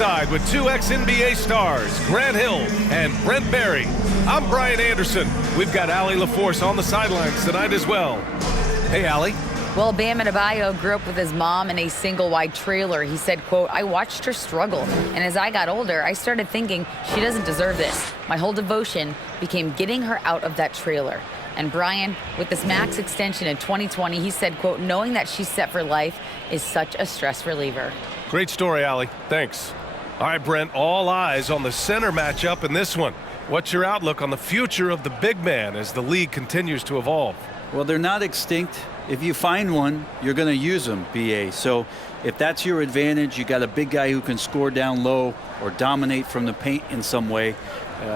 Side with two ex-NBA stars, Grant Hill and Brent Barry. I'm Brian Anderson. We've got Allie LaForce on the sidelines tonight as well. Hey, Allie. Well, Bam Adebayo grew up with his mom in a single-wide trailer. He said, quote, "I watched her struggle, and as I got older, I started thinking she doesn't deserve this. My whole devotion became getting her out of that trailer." And Brian, with this max extension in 2020, he said, quote, "Knowing that she's set for life is such a stress reliever." Great story, Allie. Thanks. All right, Brent, all eyes on the center matchup in this one. What's your outlook on the future of the big man as the league continues to evolve? Well, they're not extinct. If you find one, you're going to use them, BA. So if that's your advantage, you got a big guy who can score down low or dominate from the paint in some way,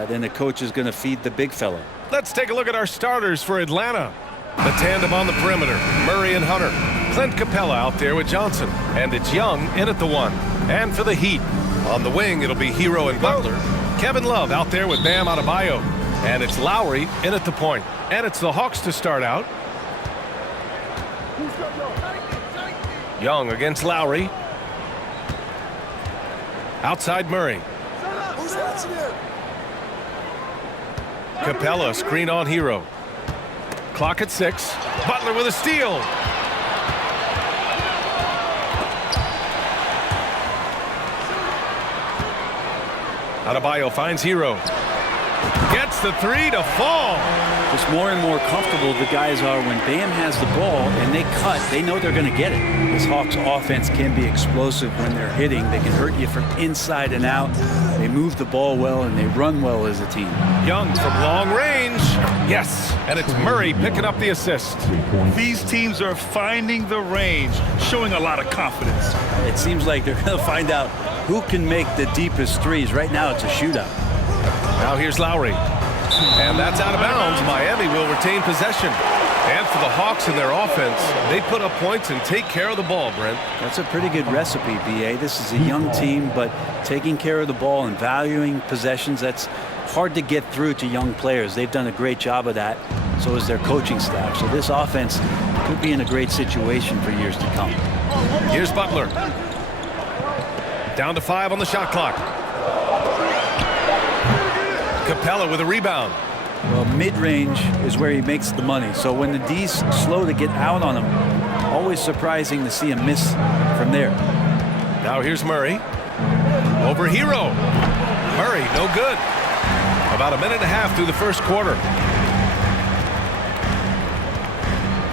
then the coach is going to feed the big fella. Let's take a look at our starters for Atlanta. The tandem on the perimeter, Murray and Hunter. Clint Capella out there with Johnson. And it's Young in at the one. And for the Heat, on the wing, it'll be Hero and Butler. Kevin Love out there with Bam Adebayo. And it's Lowry in at the point. And it's the Hawks to start out. Young against Lowry. Outside Murray. Capella screen on Hero. Clock at 6. Butler with a steal. Adebayo finds Hero. Gets the three to fall. Just more and more comfortable the guys are when Bam has the ball and they cut. They know they're going to get it. This Hawks offense can be explosive when they're hitting. They can hurt you from inside and out. They move the ball well and they run well as a team. Young from long range. Yes, and it's Murray picking up the assist. These teams are finding the range, showing a lot of confidence. It seems like they're going to find out who can make the deepest threes. Right now it's a shootout. Now here's Lowry. And that's out of bounds. Miami will retain possession. And for the Hawks in their offense, they put up points and take care of the ball, Brent. That's a pretty good recipe, BA. This is a young team, but taking care of the ball and valuing possessions, that's hard to get through to young players. They've done a great job of that. So is their coaching staff. So this offense could be in a great situation for years to come. Here's Butler. Down to 5 on the shot clock. Capella with a rebound. Well, mid-range is where he makes the money. So when the D's slow to get out on him, always surprising to see him miss from there. Now here's Murray. Over Hero. Murray, no good. About a minute and a half through the first quarter.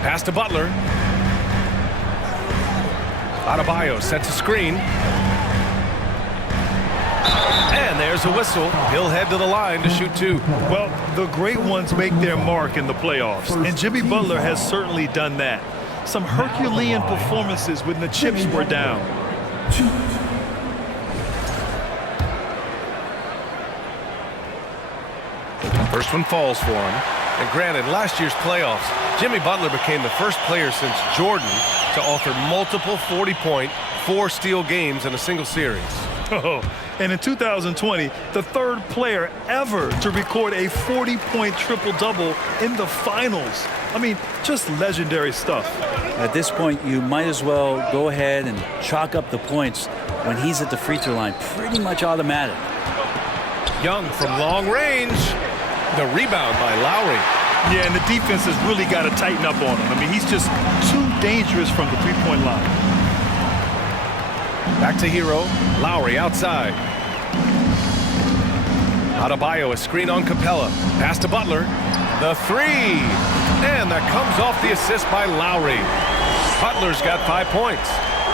Pass to Butler. Adebayo sets a screen. And there's a whistle. He'll head to the line to shoot 2. Well, the great ones make their mark in the playoffs, and Jimmy Butler has certainly done that. Some Herculean performances when the chips were down. First one falls for him. And granted, last year's playoffs, Jimmy Butler became the first player since Jordan to author multiple 40-point, 4-steal games in a single series. Oh, and in 2020, the third player ever to record a 40-point triple-double in the finals. I mean, just legendary stuff. At this point, you might as well go ahead and chalk up the points when he's at the free throw line. Pretty much automatic. Young from long range. The rebound by Lowry. Yeah, and the defense has really got to tighten up on him. I mean, he's just too dangerous from the three-point line. Back to Hero. Lowry outside. Adebayo, a screen on Capella. Pass to Butler. The three. And that comes off the assist by Lowry. Butler's got 5 points.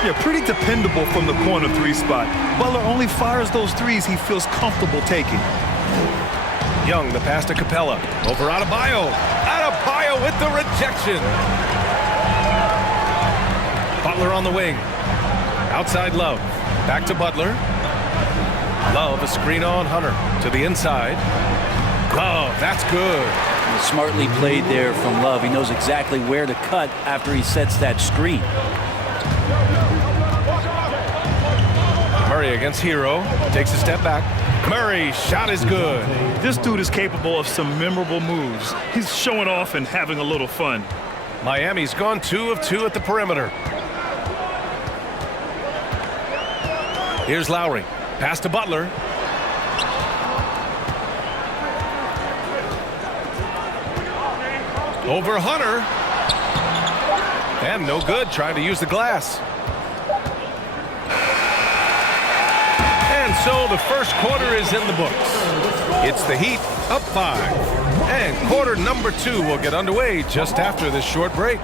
Yeah, pretty dependable from the corner 3 spot. Butler only fires those threes he feels comfortable taking. Young, the pass to Capella. Over Adebayo. Adebayo with the rejection. Butler on the wing. Outside Love. Back to Butler. Love, a screen on Hunter. To the inside. Love, that's good. Smartly played there from Love. He knows exactly where to cut after he sets that screen. Murray against Hero. Takes a step back. Murray, shot is good. This dude is capable of some memorable moves. He's showing off and having a little fun. Miami's gone 2 of 2 at the perimeter. Here's Lowry. Pass to Butler. Over Hunter. And no good, trying to use the glass. And so the first quarter is in the books. It's the Heat up 5. And quarter number 2 will get underway just after this short break.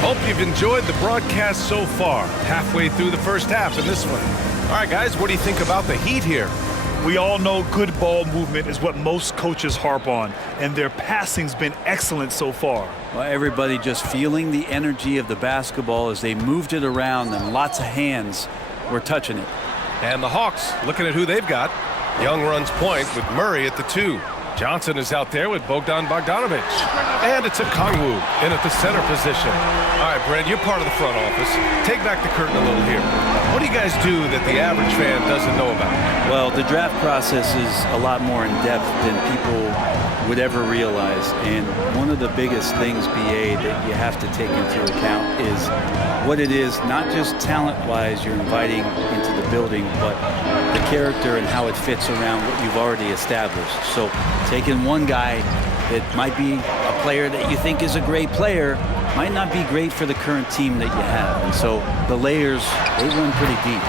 Hope you've enjoyed the broadcast so far. Halfway through the first half in this one. All right, guys, what do you think about the Heat here? We all know good ball movement is what most coaches harp on, and their passing's been excellent so far. Well, everybody just feeling the energy of the basketball as they moved it around, and lots of hands were touching it. And the Hawks, looking at who they've got. Young runs point with Murray at the 2. Johnson is out there with Bogdanovich. And it's a Kongwu in at the center position. All right, Brent, you're part of the front office. Take back the curtain a little here. What do you guys do that the average fan doesn't know about? Well, the draft process is a lot more in depth than people would ever realize. And one of the biggest things, BA, that you have to take into account is what it is, not just talent-wise you're inviting into the building, but the character and how it fits around what you've already established. So taking one guy that might be a player that you think is a great player might not be great for the current team that you have. And so the layers, they run pretty deep.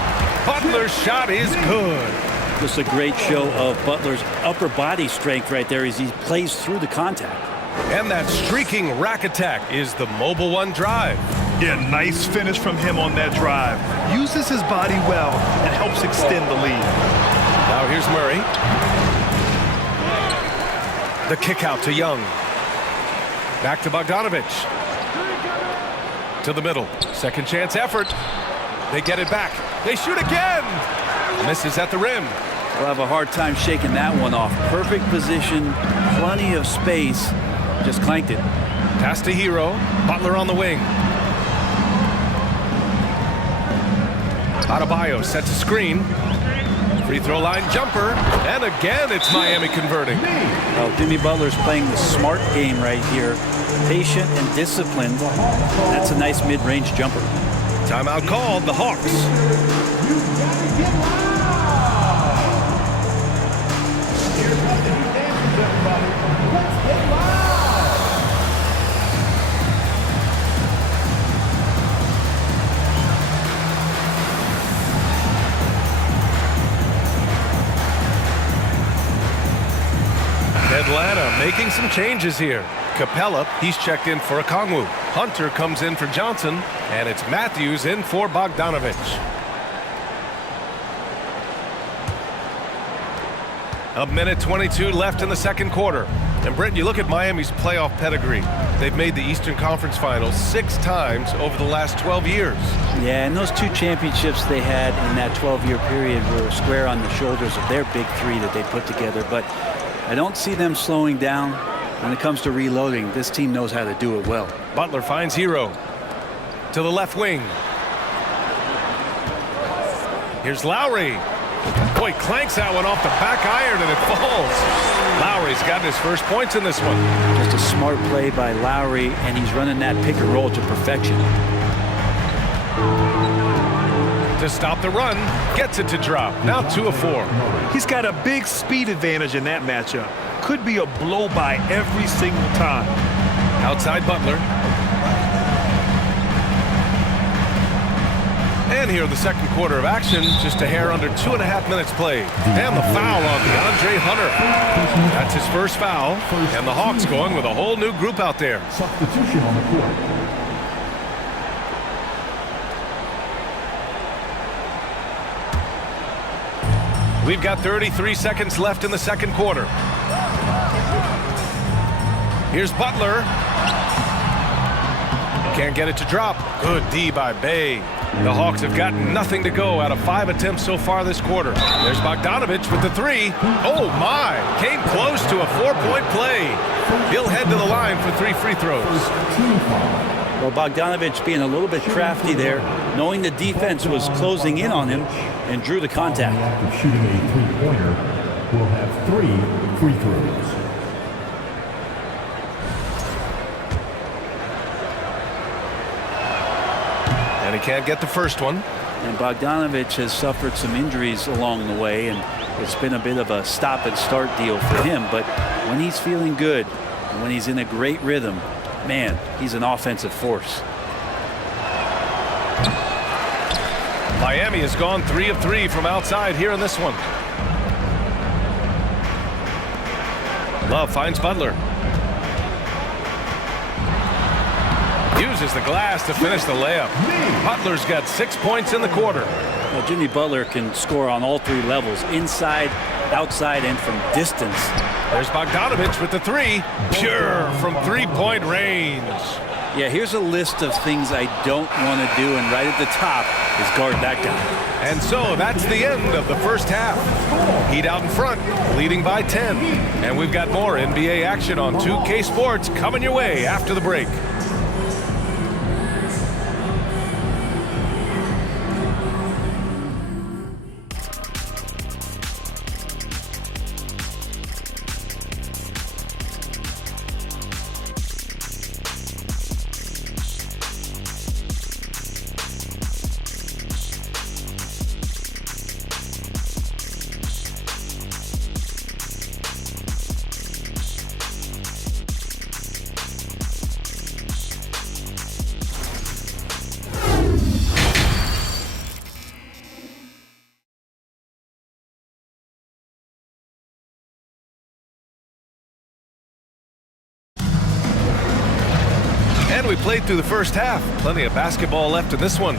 Butler's shot is good. Just a great show of Butler's upper body strength right there as he plays through the contact. And that streaking rack attack is the mobile one drive. Yeah, nice finish from him on that drive. Uses his body well and helps extend the lead. Now here's Murray. The kick out to Young. Back to Bogdanovich. To the middle. Second chance effort. They get it back. They shoot again. Misses at the rim. We'll have a hard time shaking that one off. Perfect position, plenty of space. Just clanked it. Pass to Hero. Butler on the wing. Adebayo sets a screen. Free throw line jumper. And again, it's Miami converting. Oh, Jimmy Butler's playing the smart game right here. Patient and disciplined. That's a nice mid-range jumper. Timeout called, the Hawks. Atlanta making some changes here. Capella, he's checked in for Okongwu. Hunter comes in for Johnson, and it's Matthews in for Bogdanovich. A minute 22 left in the second quarter. And Brent, you look at Miami's playoff pedigree. They've made the Eastern Conference Finals 6 times over the last 12 years. Yeah, and those 2 championships they had in that 12-year period were square on the shoulders of their big 3 that they put together. But I don't see them slowing down when it comes to reloading. This team knows how to do it well. Butler finds Hero to the left wing. Here's Lowry. Boy, clanks that one off the back iron and it falls. Lowry's gotten his first points in this one. Just a smart play by Lowry, and he's running that pick and roll to perfection. To stop the run, gets it to drop. Now 2 of 4. He's got a big speed advantage in that matchup. Could be a blow by every single time. Outside Butler. And here in the second quarter of action, just a hair under 2.5 minutes played. And the foul on DeAndre Hunter. That's his first foul. And the Hawks going with a whole new group out there. Substitution on the court. We've got 33 seconds left in the second quarter. Here's Butler. Can't get it to drop. Good D by Bay. The Hawks have gotten nothing to go out of 5 attempts so far this quarter. There's Bogdanovich with the 3. Oh my! Came close to a 4-point play. He'll head to the line for 3 free throws. Well, Bogdanovich being a little bit crafty there, knowing the defense was closing in on him, and drew the contact. After shooting a three-pointer, will have 3 free throws. And he can't get the first one. And Bogdanovich has suffered some injuries along the way, and it's been a bit of a stop and start deal for him. But when he's feeling good and when he's in a great rhythm, man, he's an offensive force. Miami has gone 3 of 3 from outside here in this one. Love finds Butler. Uses the glass to finish the layup. Butler's got 6 points in the quarter. Well, Jimmy Butler can score on all 3 levels, inside, outside, and from distance. There's Bogdanovich with the 3. Pure from 3-point range. Yeah, here's a list of things I don't want to do, and right at the top is guard that guy. And so that's the end of the first half. Heat out in front, leading by 10. And we've got more NBA action on 2K Sports coming your way after the break. And we played through the first half. Plenty of basketball left in this one.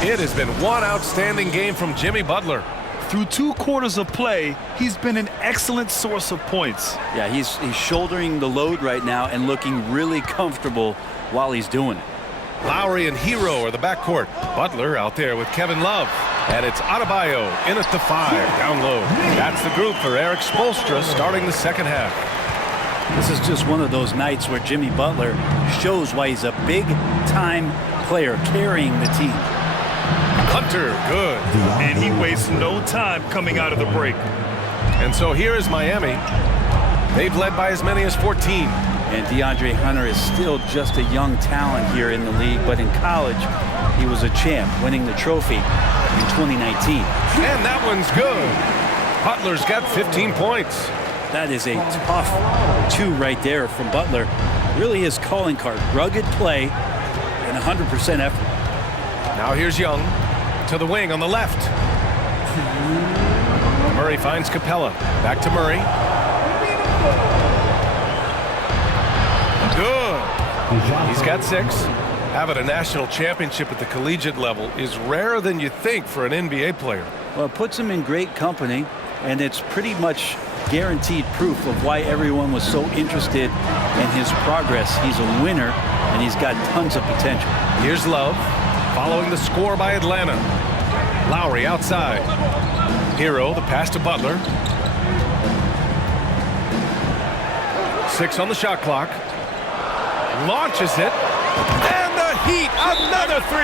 It has been one outstanding game from Jimmy Butler. Through 2 quarters of play, he's been an excellent source of points. Yeah, he's shouldering the load right now and looking really comfortable while he's doing it. Lowry and Hero are the backcourt. Butler out there with Kevin Love. And it's Adebayo in at the 5, down low. That's the group for Eric Spoelstra starting the second half. This is just one of those nights where Jimmy Butler shows why he's a big-time player carrying the team. Hunter, good. And he wastes no time coming out of the break. And so here is Miami. They've led by as many as 14. And DeAndre Hunter is still just a young talent here in the league, but in college, he was a champ, winning the trophy in 2019. And that one's good. Butler's got 15 points. That is a tough 2 right there from Butler. Really his calling card. Rugged play and 100% effort. Now here's Young to the wing on the left. Murray finds Capella. Back to Murray. Good. He's got 6. Having a national championship at the collegiate level is rarer than you think for an NBA player. Well, it puts him in great company, and it's pretty much guaranteed proof of why everyone was so interested in his progress. He's a winner, and he's got tons of potential. Here's Love, following the score by Atlanta. Lowry outside. Hero, the pass to Butler. 6 on the shot clock. Launches it. And the Heat, another 3.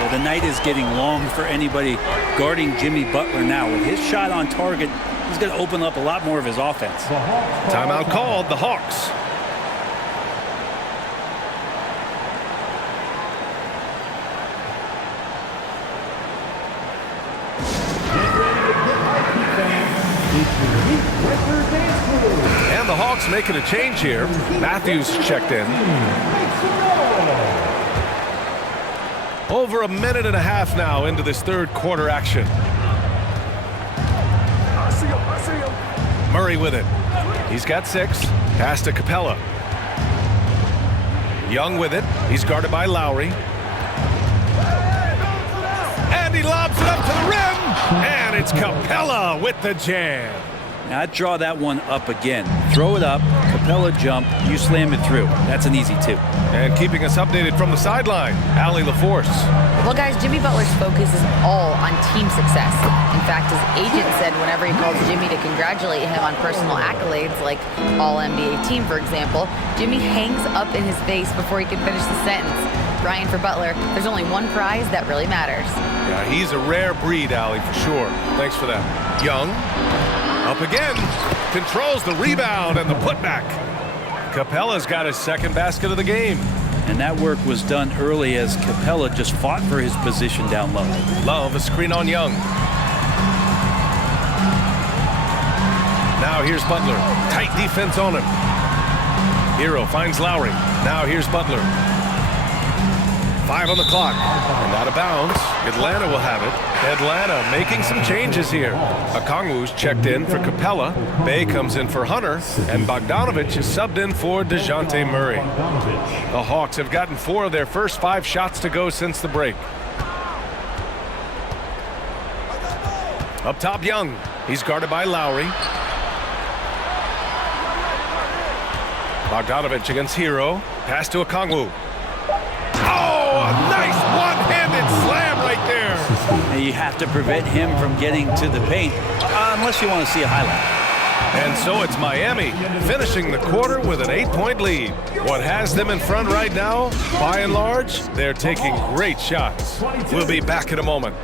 Well, the night is getting long for anybody guarding Jimmy Butler now. With his shot on target, he's going to open up a lot more of his offense. Timeout called, the Hawks. And the Hawks making a change here. Matthews checked in. Over a minute and a half now into this third quarter action. Murray with it. He's got 6. Pass to Capella. Young with it. He's guarded by Lowry. And he lobs it up to the rim. And it's Capella with the jam. Now, I'd draw that one up again. Throw it up, Capella jump, you slam it through. That's an easy 2. And keeping us updated from the sideline, Allie LaForce. Well, guys, Jimmy Butler's focus is all on team success. In fact, his agent said whenever he calls Jimmy to congratulate him on personal accolades, like All-NBA team, for example, Jimmy hangs up in his face before he can finish the sentence. Ryan, for Butler, there's only one prize that really matters. Yeah, he's a rare breed, Allie, for sure. Thanks for that. Young. Up again. Controls the rebound and the putback. Capella's got his second basket of the game. And that work was done early as Capella just fought for his position down low. Love a screen on Young. Now here's Butler. Tight defense on him. Hero finds Lowry. Now here's Butler. 5 on the clock. And out of bounds. Atlanta will have it. Atlanta making some changes here. Okongwu's checked in for Capella. Bay comes in for Hunter. And Bogdanovich is subbed in for DeJounte Murray. The Hawks have gotten 4 of their first 5 shots to go since the break. Up top, Young. He's guarded by Lowry. Bogdanovich against Hero. Pass to Okongwu. Oh, a nice one-handed slam right there. And you have to prevent him from getting to the paint, unless you want to see a highlight. And so it's Miami finishing the quarter with an 8-point lead. What has them in front right now, by and large, they're taking great shots. We'll be back in a moment.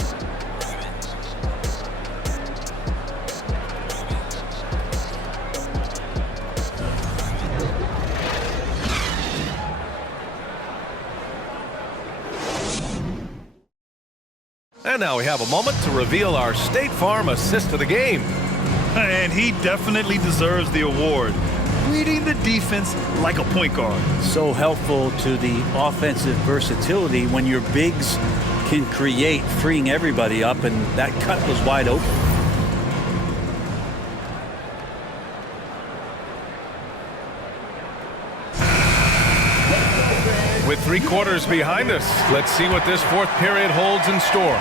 And now we have a moment to reveal our State Farm assist of the game. And he definitely deserves the award. Reading the defense like a point guard. So helpful to the offensive versatility when your bigs can create, freeing everybody up, and that cut was wide open. With 3 quarters behind us, let's see what this 4th period holds in store.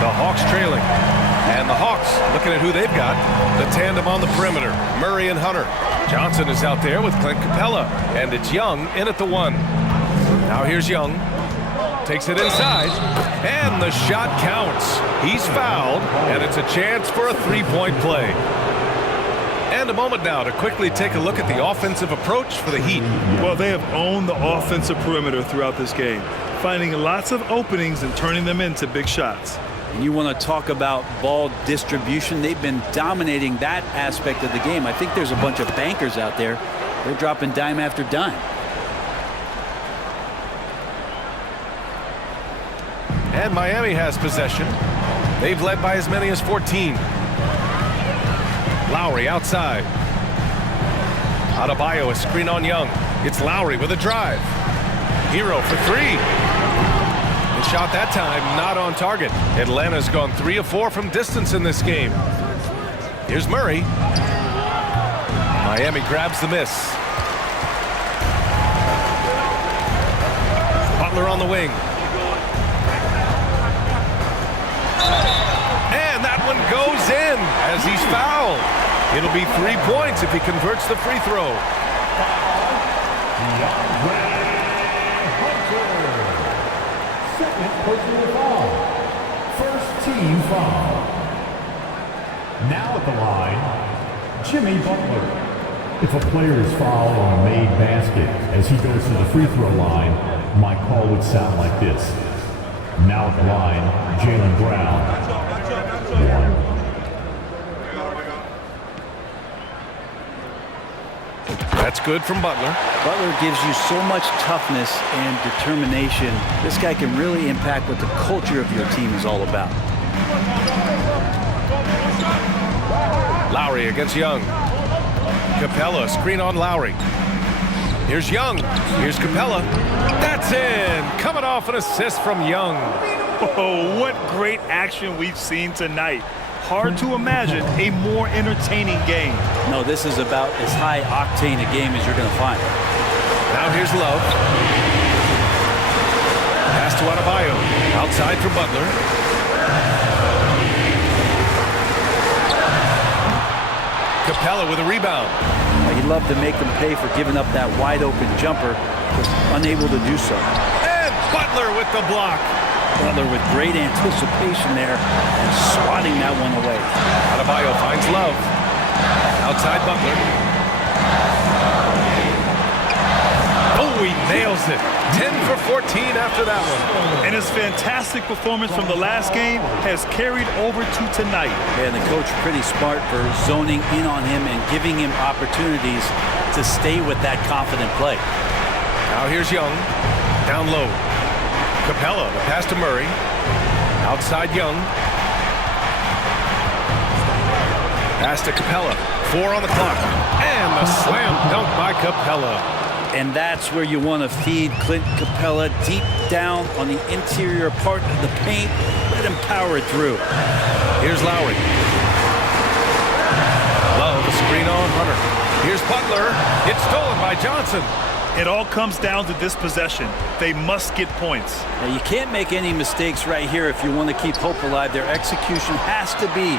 The Hawks trailing. And the Hawks looking at who they've got. The tandem on the perimeter, Murray and Hunter. Johnson is out there with Clint Capella. And it's Young in at the 1. Now here's Young. Takes it inside. And the shot counts. He's fouled. And it's a chance for a 3-point play. And a moment now to quickly take a look at the offensive approach for the Heat. Well, they have owned the offensive perimeter throughout this game, finding lots of openings and turning them into big shots. And you want to talk about ball distribution. They've been dominating that aspect of the game. I think there's a bunch of bankers out there. They're dropping dime after dime. And Miami has possession. They've led by as many as 14. Lowry outside. Adebayo, a screen on Young. It's Lowry with a drive. Hero for 3. The shot that time not on target. Atlanta's gone 3 of 4 from distance in this game. Here's Murray. Miami grabs the miss. Butler on the wing. And that one goes in as he's fouled. It'll be 3 points if he converts the free throw. Second personal foul. First team foul. Now at the line, Jimmy Butler. If a player is fouled on a made basket as he goes to the free throw line, my call would sound like this. Now at the line, Jaylen Brown. 1. That's good from Butler. Butler gives you so much toughness and determination. This guy can really impact what the culture of your team is all about. Lowry against Young. Capella, screen on Lowry. Here's Young. Here's Capella. That's in. Coming off an assist from Young. Oh, what great action we've seen tonight. Hard to imagine a more entertaining game. No, this is about as high octane a game as you're going to find. Now here's Love. Pass to Adebayo. Outside for Butler. Capella with a rebound. He'd love to make them pay for giving up that wide open jumper, but unable to do so. And Butler with the block. Butler with great anticipation there and swatting that one away. Adebayo finds Love. Outside Butler. Oh, He nails it. 10 for 14 after that one. And his fantastic performance from the last game has carried over to tonight. And the coach pretty smart for zoning in on him and giving him opportunities to stay with that confident play. Now here's Young. Down low. Capella, the pass to Murray. Outside Young. Pass to Capella. 4 on the clock. And the slam dunk by Capella. And that's where you want to feed Clint Capella, deep down on the interior part of the paint. Let him power it through. Here's Lowry. Love, the screen on Hunter. Here's Butler. It's stolen by Johnson. It all comes down to this possession. They must get points. Now, you can't make any mistakes right here if you want to keep hope alive. Their execution has to be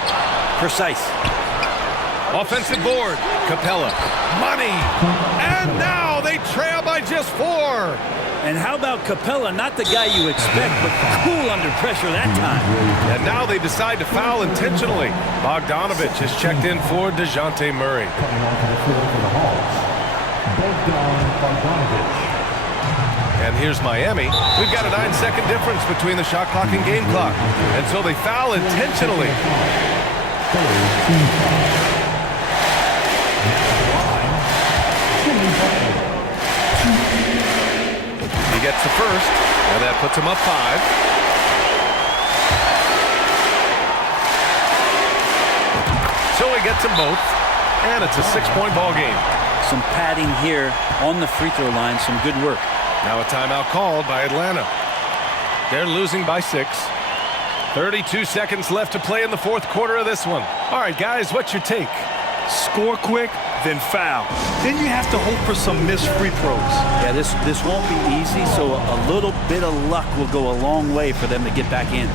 precise. Offensive board. Capella. Money. And now they trail by just 4. And how about Capella? Not the guy you expect, but cool under pressure that time. And now they decide to foul intentionally. Bogdanovich is checked in for DeJounte Murray. Coming onto the floor for the Hawks, Bogdanovich. And here's Miami. We've got a 9-second difference between the shot clock and game clock. And so they foul intentionally. He gets the first, and that puts him up 5. So he gets them both, and it's a 6-point ball game. Some padding here on the free throw line. Some good work. Now a timeout called by Atlanta. They're losing by 6. 32 seconds left to play in the 4th quarter of this one. All right, guys, what's your take? Score quick, then foul. Then you have to hope for some missed free throws. Yeah, this won't be easy, so a little bit of luck will go a long way for them to get back in.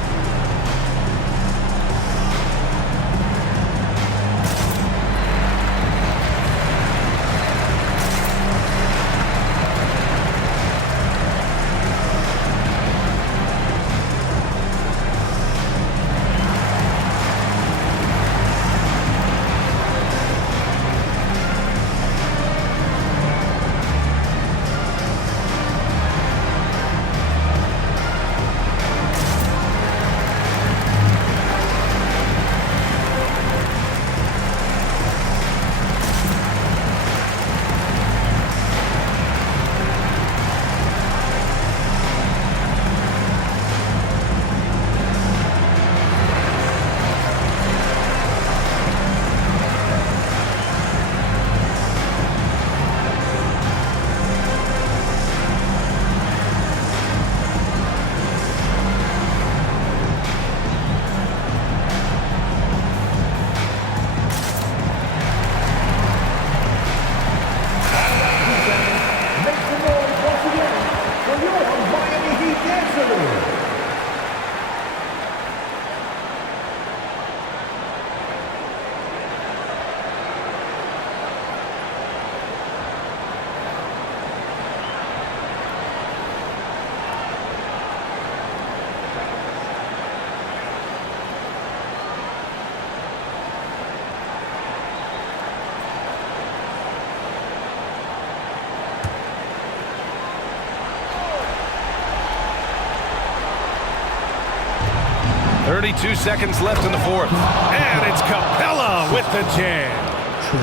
Two seconds left in the 4th. And it's Capella with the jam.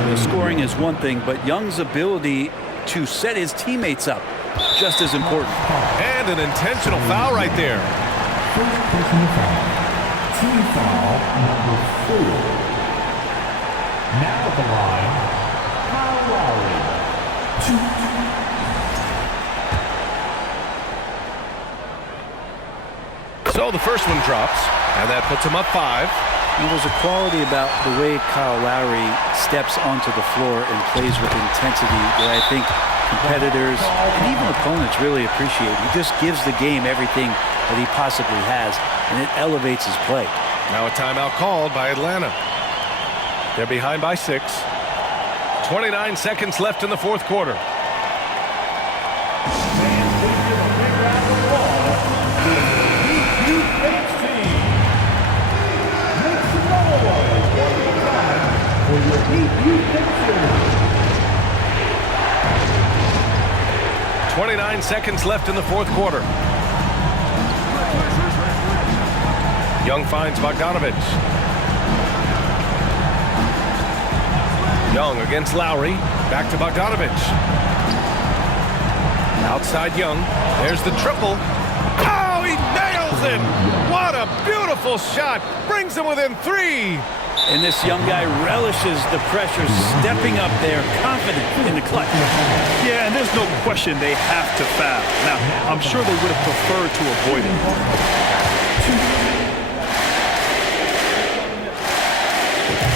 The scoring is one thing, but Young's ability to set his teammates up, just as important. And an intentional foul right there. First personal foul. Team foul number 4. Now at the line, Kyle Lowry. 2. So the first one drops, and that puts him up 5. And there's a quality about the way Kyle Lowry steps onto the floor and plays with intensity that I think competitors and even opponents really appreciate. He just gives the game everything that he possibly has, and it elevates his play. Now a timeout called by Atlanta. They're behind by 6. 29 seconds left in the 4th quarter. 29 seconds left in the fourth quarter. Young finds Bogdanovich. Young against Lowry. Back to Bogdanovich. Outside Young. There's the triple. Oh, he nails it! What a beautiful shot! Brings him within 3. And this young guy relishes the pressure, stepping up there, confident in the clutch. Yeah, and there's no question they have to foul. Now, I'm sure they would have preferred to avoid it.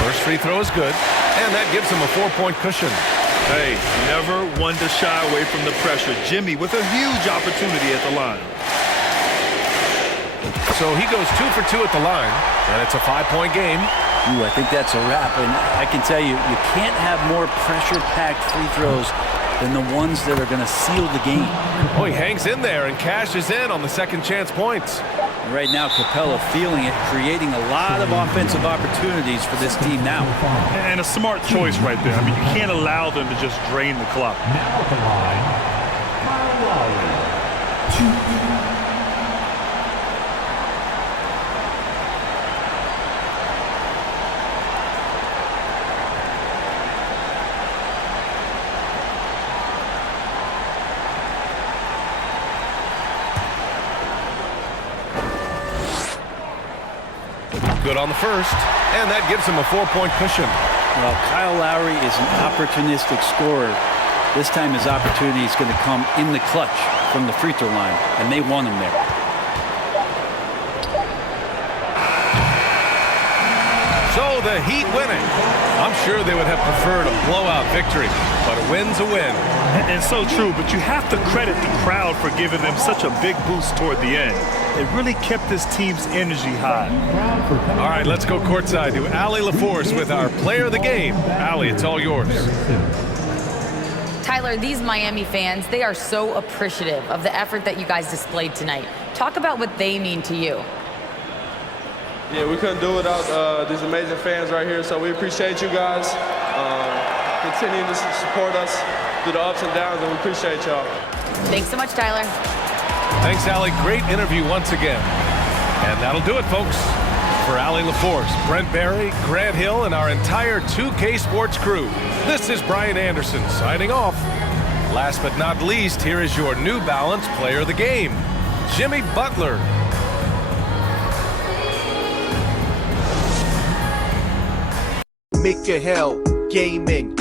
First free throw is good, and that gives him a 4-point cushion. Hey, never one to shy away from the pressure. Jimmy with a huge opportunity at the line. So he goes 2 for 2 at the line, and it's a 5-point game. Ooh, I think that's a wrap. And I can tell you, you can't have more pressure-packed free throws than the ones that are going to seal the game. Oh, he hangs in there and cashes in on the second chance points. And right now, Capella feeling it, creating a lot of offensive opportunities for this team now. And a smart choice right there. I mean, you can't allow them to just drain the clock. Now at the line, Kyle Lowry. Good on the first, and that gives him a 4-point cushion. Well, Kyle Lowry is an opportunistic scorer. This time his opportunity is going to come in the clutch from the free throw line, and they want him there. So the Heat winning. I'm sure they would have preferred a blowout victory, but a win's a win. And so true, but you have to credit the crowd for giving them such a big boost toward the end. It really kept this team's energy high. All right, let's go courtside to Allie LaForce with our player of the game. Allie, it's all yours. Tyler, these Miami fans, they are so appreciative of the effort that you guys displayed tonight. Talk about what they mean to you. Yeah, we couldn't do it without these amazing fans right here, so we appreciate you guys. Continuing to support us through the ups and downs, and we appreciate y'all. Thanks so much, Tyler. Thanks, Allie. Great interview once again. And that'll do it, folks. For Allie LaForce, Brent Barry, Grant Hill, and our entire 2K Sports crew, this is Brian Anderson signing off. Last but not least, here is your New Balance player of the game, Jimmy Butler. Make your hell gaming.